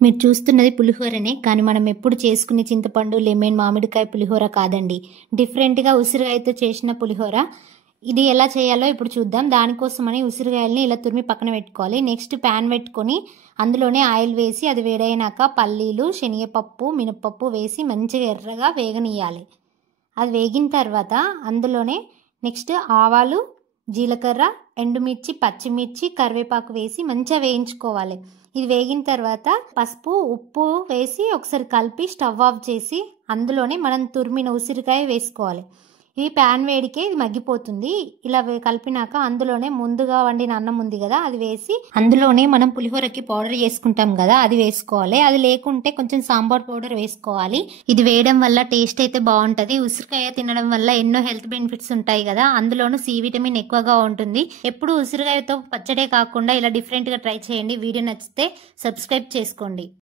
మీరు చూస్తున్నది పులిహోరనే, కానీ మనం ఎప్పుడు చేసుకునే చింతపండు, లెమన్, మామిడికాయ పులిహోర కాదండి. డిఫరెంట్‌గా ఉసిరికాయతో చేసిన పులిహోర. ఇది ఎలా చేయాలో ఇప్పుడు చూద్దాం. దానికోసమని ఉసిరికాయలని ఇలా తురిమి పక్కన పెట్టుకోవాలి. నెక్స్ట్ ప్యాన్ పెట్టుకొని అందులోనే ఆయిల్ వేసి అది వేడైనాక పల్లీలు, శనగపప్పు, మినపప్పు వేసి మంచిగా ఎర్రగా వేగనియాలి. అది వేగిన తర్వాత అందులోనే నెక్స్ట్ ఆవాలు, జీలకర్ర, ఎండుమిర్చి, పచ్చిమిర్చి, కరివేపాకు వేసి మంచిగా వేయించుకోవాలి. ఇది వేగిన తర్వాత పసుపు, ఉప్పు వేసి ఒకసారి కలిపి స్టవ్ ఆఫ్ చేసి అందులోనే మనం తురిమిన ఉసిరికాయ వేసుకోవాలి. ఇది ప్యాన్ వేడికే ఇది మగ్గిపోతుంది. ఇలా కలిపినాక అందులోనే ముందుగా వండిన అన్నం ఉంది కదా, అది వేసి అందులోనే మనం పులిహోరకి పౌడర్ చేసుకుంటాం కదా, అది వేసుకోవాలి. అది లేకుంటే కొంచెం సాంబార్ పౌడర్ వేసుకోవాలి. ఇది వేయడం వల్ల టేస్ట్ అయితే బాగుంటుంది. ఉసిరికాయ తినడం వల్ల ఎన్నో హెల్త్ బెనిఫిట్స్ ఉంటాయి కదా, అందులోనూ సి విటమిన్ ఎక్కువగా ఉంటుంది. ఎప్పుడు ఉసిరికాయతో పచ్చడే కాకుండా ఇలా డిఫరెంట్గా ట్రై చేయండి. వీడియో నచ్చితే సబ్స్క్రైబ్ చేసుకోండి.